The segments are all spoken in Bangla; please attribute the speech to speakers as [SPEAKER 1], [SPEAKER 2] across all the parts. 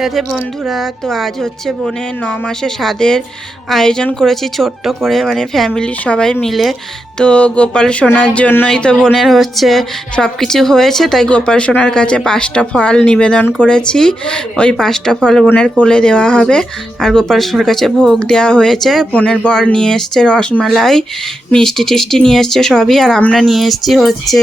[SPEAKER 1] রাধে বন্ধুরা, তো আজ হচ্ছে বনে ন মাসে স্বাদের আয়োজন করেছি ছোট্ট করে মানে ফ্যামিলির সবাই মিলে। তো গোপাল সোনার জন্যই তো বোনের হচ্ছে সব কিছু হয়েছে, তাই গোপাল সোনার কাছে পাঁচটা ফল নিবেদন করেছি। ওই পাঁচটা ফল বোনের কোলে দেওয়া হবে, আর গোপাল সোনার কাছে ভোগ দেওয়া হয়েছে। বোনের বর নিয়ে এসছে রসমালাই, মিষ্টি টিষ্টি নিয়ে এসছে সবই, আর আমরা নিয়ে এসছি হচ্ছে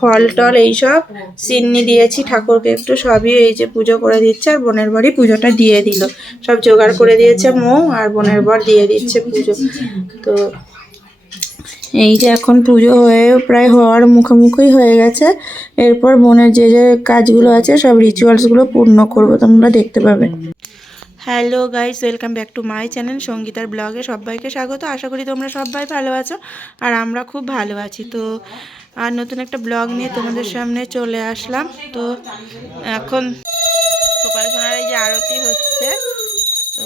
[SPEAKER 1] ফল টল এইসব সিন্নি দিয়েছি, ঠাকুরকে একটু সবই এই যে পুজো করে দিচ্ছে আর বোনের বাড়ি পুজোটা দিয়ে দিল। সব জোগাড় করে দিয়েছে মৌ আর বোনের বর দিয়ে দিচ্ছে পুজো। তো এই যে এখন পুজো হয়ে প্রায় হওয়ার মুখোমুখি হয়ে গেছে। এরপর বোনের যে যে কাজগুলো আছে, সব রিচুয়ালসগুলো পূর্ণ করব, তোমরা দেখতে পাবে। Hello guys welcome back to my channel সঙ্গীতার ব্লগে সবাইকে স্বাগত। আশা করি তোমরা সবাই ভালো আছো আর আমরা খুব ভালো আছি। তো আর নতুন একটা ব্লগ নিয়ে তোমাদের সামনে চলে আসলাম। তো এখন গোপাল এই যে আরতি হচ্ছে, তো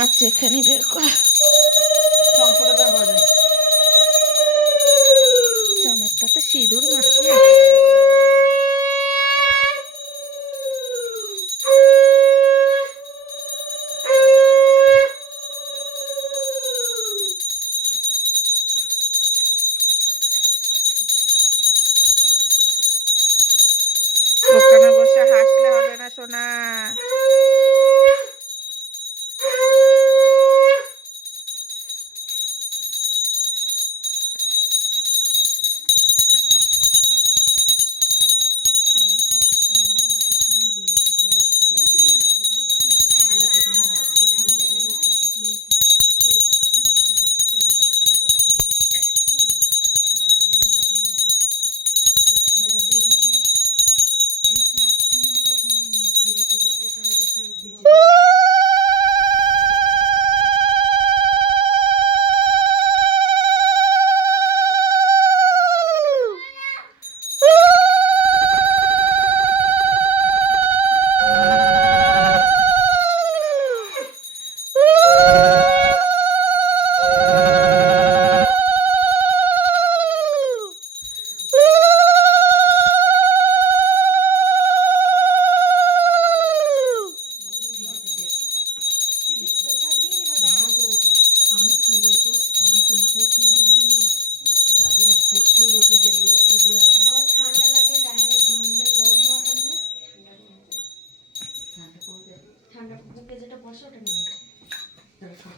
[SPEAKER 1] আচ্ছা এখানে বের করা। চামচটাতে সিঁদুর মাখিয়ে হাসলে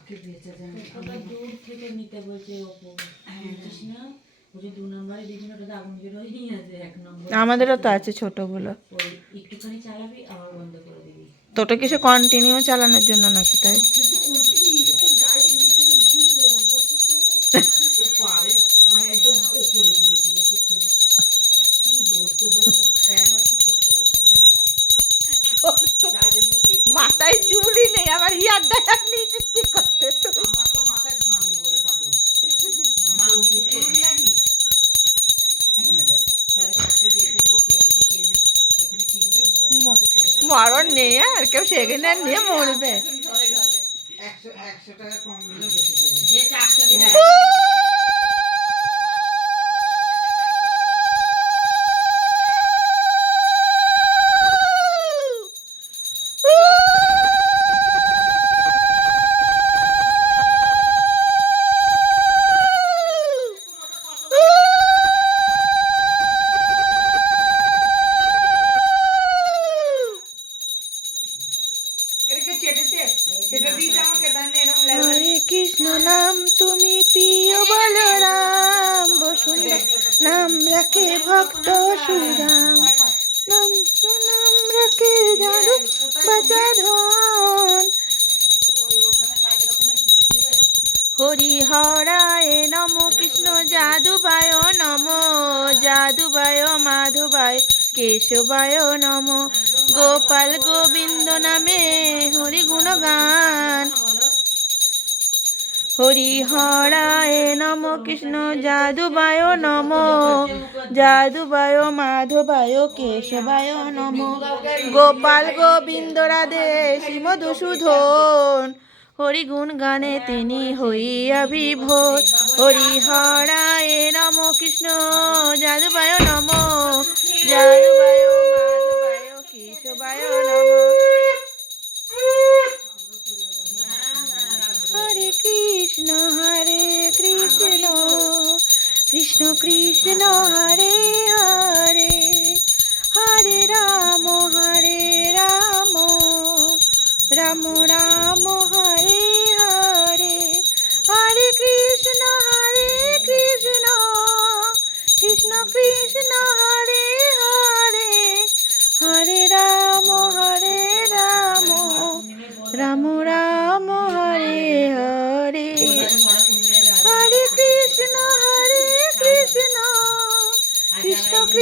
[SPEAKER 1] হবে
[SPEAKER 2] দূর থেকে নিতে বলছে ওপো বুঝছিস না? ওই দু নম্বরে বিভিন্ন ওটাতে আগুন বেরোয়নি আছে এক নম্বর।
[SPEAKER 1] আমাদেরও তো আছে ছোটগুলো।
[SPEAKER 2] একটুখানি চালাবি আবার বন্ধ করে দিবি।
[SPEAKER 1] তো ওটা কিছু কন্টিনিউ চালানোর জন্য নাকি তাই? আর নিয়ে মরবে।
[SPEAKER 2] যে চারশো
[SPEAKER 1] বাজা ধন। হরি হরায় নম কৃষ্ণ যাদুবায় নম যাদুবায় মাধবায় কেশবায় নম। গোপাল গোবিন্দ নামে হরি গুণগান হরি হরায় নম কৃষ্ণ যাদুবায় নম। যাদুবায় মাধবায় কেশবায় নম গোপাল গোবিন্দ রাধে শ্রী মধুসূধন হরি গুণ গানে তিনি হইয়া বিভোর হরি হরায় নম কৃষ্ণ যাদুবায় নম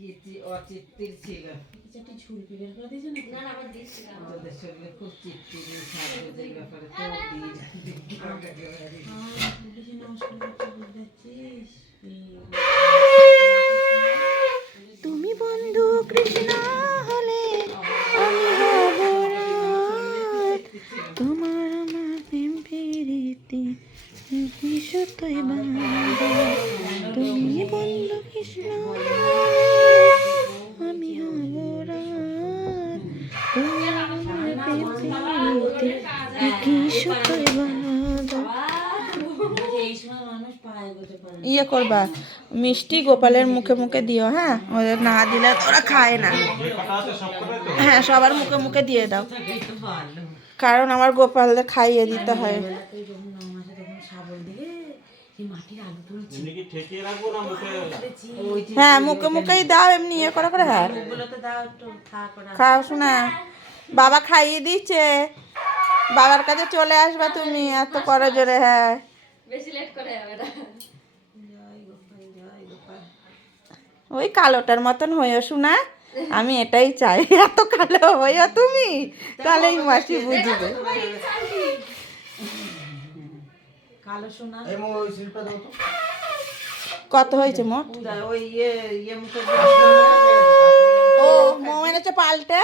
[SPEAKER 3] কীর্তি অচিত্তির ছিল
[SPEAKER 2] চারটি ঝুল বের করে দিয়েছে না
[SPEAKER 3] তোদের সঙ্গে খুব চিত্তির ব্যাপারে তো
[SPEAKER 2] পুলিশে নমস্কার করতে
[SPEAKER 1] তুমি বন্ধু কৃষ্ণ ইয়ে করবা। মিষ্টি গোপালের মুখে মুখে দিও হ্যাঁ? ওদের না দিলে ওরা খায় না। হ্যাঁ সবার মুখে মুখে দিয়ে দাও। কারণ আমার গোপালদের খাইয়ে দিতে হয়। হ্যাঁ মুখে মুখেই দাও, এমনি ইয়ে করে করে হ্যাঁ।
[SPEAKER 2] করে
[SPEAKER 1] খাও, শোনা। বাবা খাইয়ে দিচ্ছে বাবার কাছে চলে আসবা তুমি, এত করো জোরে হ্যাঁ। ওই কালোটার মতন হয়েও শোনা আমি এটাই চাই। এত কালো হয়েও তুমি? তাহলেই মাসি বুঝবে। কত হয়েছে মোট?
[SPEAKER 3] ওই ইয়ে ইয়ে
[SPEAKER 1] ও মোমের হচ্ছে পাল্টে?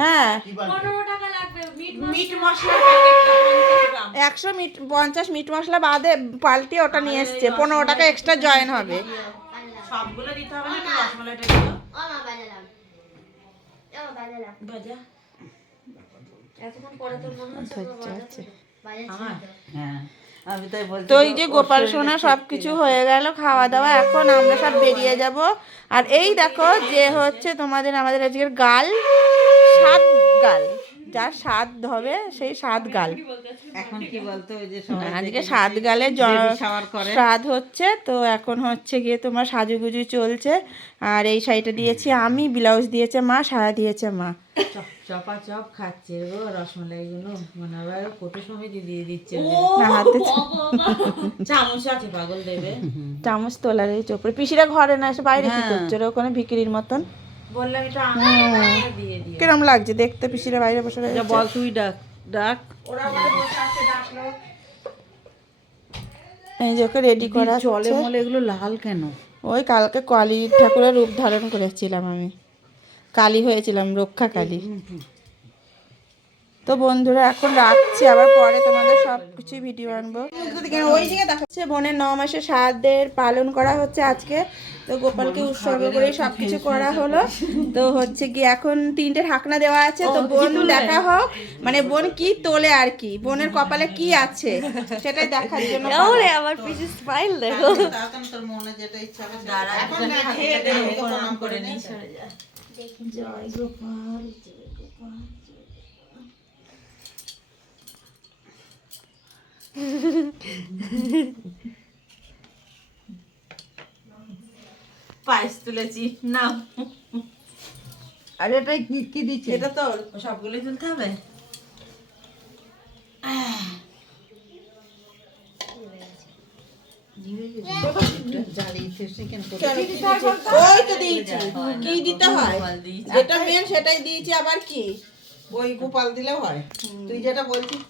[SPEAKER 1] হ্যাঁ। একশো মিট পঞ্চাশ মিট মশলা বাদে পাল্টে ওটা নিয়ে এসছে। পনেরো টাকা এক্সট্রা জয়েন হবে।
[SPEAKER 2] সবগুলো দিতে হবে না একটু রসমালাইটা দিও। ভাজা আমার?
[SPEAKER 3] হ্যাঁ আমি তাই বলছি
[SPEAKER 1] তো এই যে গোপাল সোনা সব কিছু হয়ে গেল খাওয়া দাওয়া এখন আমরা সব বেরিয়ে যাব। আর এই দেখো যে হচ্ছে তোমাদের আমাদের আজকের গাল সাত গাল। যার স্বাদ হবে সেই সাত গাল।
[SPEAKER 3] এখন কি বলতো যে
[SPEAKER 1] আজকে সাত গালে স্বাদ হচ্ছে তো এখন হচ্ছে গিয়ে তোমার সাজুগুজু চলছে আর এই শাড়িটা দিয়েছি আমি ব্লাউজ দিয়েছে মা সায়া দিয়েছে মা।
[SPEAKER 2] চপ চপা চপ খাচ্ছে গো রসমালাই গুলো। মনে হবে আর কত সময় দিয়ে দিয়ে দিচ্ছে
[SPEAKER 1] না হাতে
[SPEAKER 2] চামচ আছে পাগল দেবে।
[SPEAKER 1] চামচ তোলার এই চোপড়ে। পিসিরা ঘরে না এসে বাইরে কি করছে ওখানে ভিকিরির মতন।
[SPEAKER 2] বললাম এটা আমার দিয়ে দিয়ে
[SPEAKER 1] কিরম লাগছে দেখতে? পিসিরা বাইরে বসে রয়েছে।
[SPEAKER 3] বল তুই ডাক ডাক।
[SPEAKER 1] এই যে ওকে রেডি করা জলে
[SPEAKER 3] মলে এগুলো লাল কেন?
[SPEAKER 1] ওই কালকে কালী ঠাকুরের রূপ ধারণ করেছিলাম আমি। কালী হয়েছিলাম রক্ষা কালী। তো বন্ধুরা এখন রাখছি। আবার পরে তোমাদের সব কিছু ভিডিও আনব। ওই দেখাচ্ছে বোনের ন মাসে সাদের পালন করা হচ্ছে আজকে। তো গোপালকে উৎসর্গ করে সব কিছু করা হলো। তো হচ্ছে কি এখন তিনটে ঢাকনা দেওয়া আছে। তো বোন দেখা হোক। মানে বোন কি তোলে আর কি? বোনের কপালে কি আছে? সেটাই দেখার জন্য আমার স্মাইল দেখো।
[SPEAKER 3] তোর মনে যেটা ইচ্ছা হবে
[SPEAKER 2] দাঁড়া খেয়ে প্রণাম করে নিই সরে যা। পায়েস তুলেছি না
[SPEAKER 3] আরে এটা কি কি দিচ্ছে
[SPEAKER 1] এটা তো
[SPEAKER 2] সবগুলোই তুলতে হবে।
[SPEAKER 1] কি দিতে হয়? যেটা মেন সেটাই দিয়েছি আবার কি?
[SPEAKER 3] ওই গোপাল দিলেও হয়। তুই যেটা বলছিস।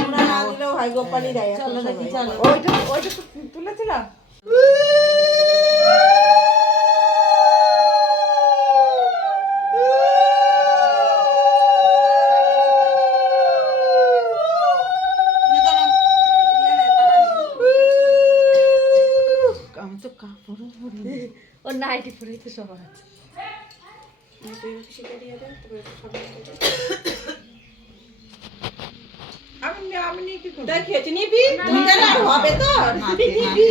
[SPEAKER 1] আমরা না দিলেও হয় গোপালই দেয় চলো দেখি চলো।
[SPEAKER 3] ওইটা ওইটা তো তুলেছিলাম? আমি তো কাপড় আমি আমি নিয়ে কি করব?
[SPEAKER 1] তাই খেতে নিবি? তুই তাহলে আর হবে তো? নিবি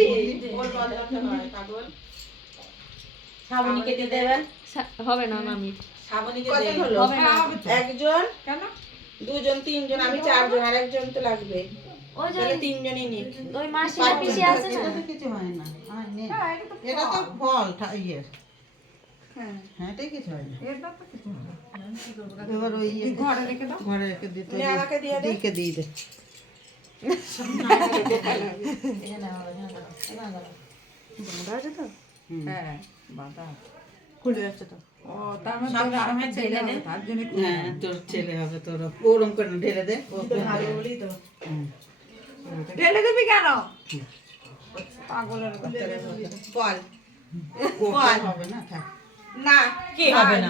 [SPEAKER 2] শ্রাবণীকে দিয়ে দেবে
[SPEAKER 4] হবে না না
[SPEAKER 2] শ্রাবণীকে
[SPEAKER 1] কত
[SPEAKER 3] হবে না,
[SPEAKER 1] একজন
[SPEAKER 3] কেন?
[SPEAKER 1] দুজন তিনজন আমি চারজন আর একজন তো লাগবে।
[SPEAKER 4] ওই যে
[SPEAKER 1] তিনজনই নি
[SPEAKER 4] ওই মাসি পিসি আছে না
[SPEAKER 3] কিছু হয় না। এটা তো ফল।
[SPEAKER 1] হ্যাঁ।
[SPEAKER 3] হ্যাঁ এটাই কিছু হয় না। এবার ওই ঘরে রেখে দাও। ঘরে রেখে দিতে
[SPEAKER 1] আমাকে দিয়ে দে।
[SPEAKER 3] দিকে দিয়ে দে।
[SPEAKER 5] হ্যাঁ বাঁধা।
[SPEAKER 1] খুলে যাচ্ছে তো।
[SPEAKER 5] ও তার
[SPEAKER 2] ছেলে
[SPEAKER 5] তার জন্য
[SPEAKER 3] হ্যাঁ তোর ছেলে হবে তোর ওরম করে ঢেলে দে। ও
[SPEAKER 1] ভালো বলি তো।
[SPEAKER 5] ঢেলে দিবি কেন? পাগলের কথা।
[SPEAKER 1] বল
[SPEAKER 3] ও হবে না থাক।
[SPEAKER 1] না
[SPEAKER 2] কি হবে না।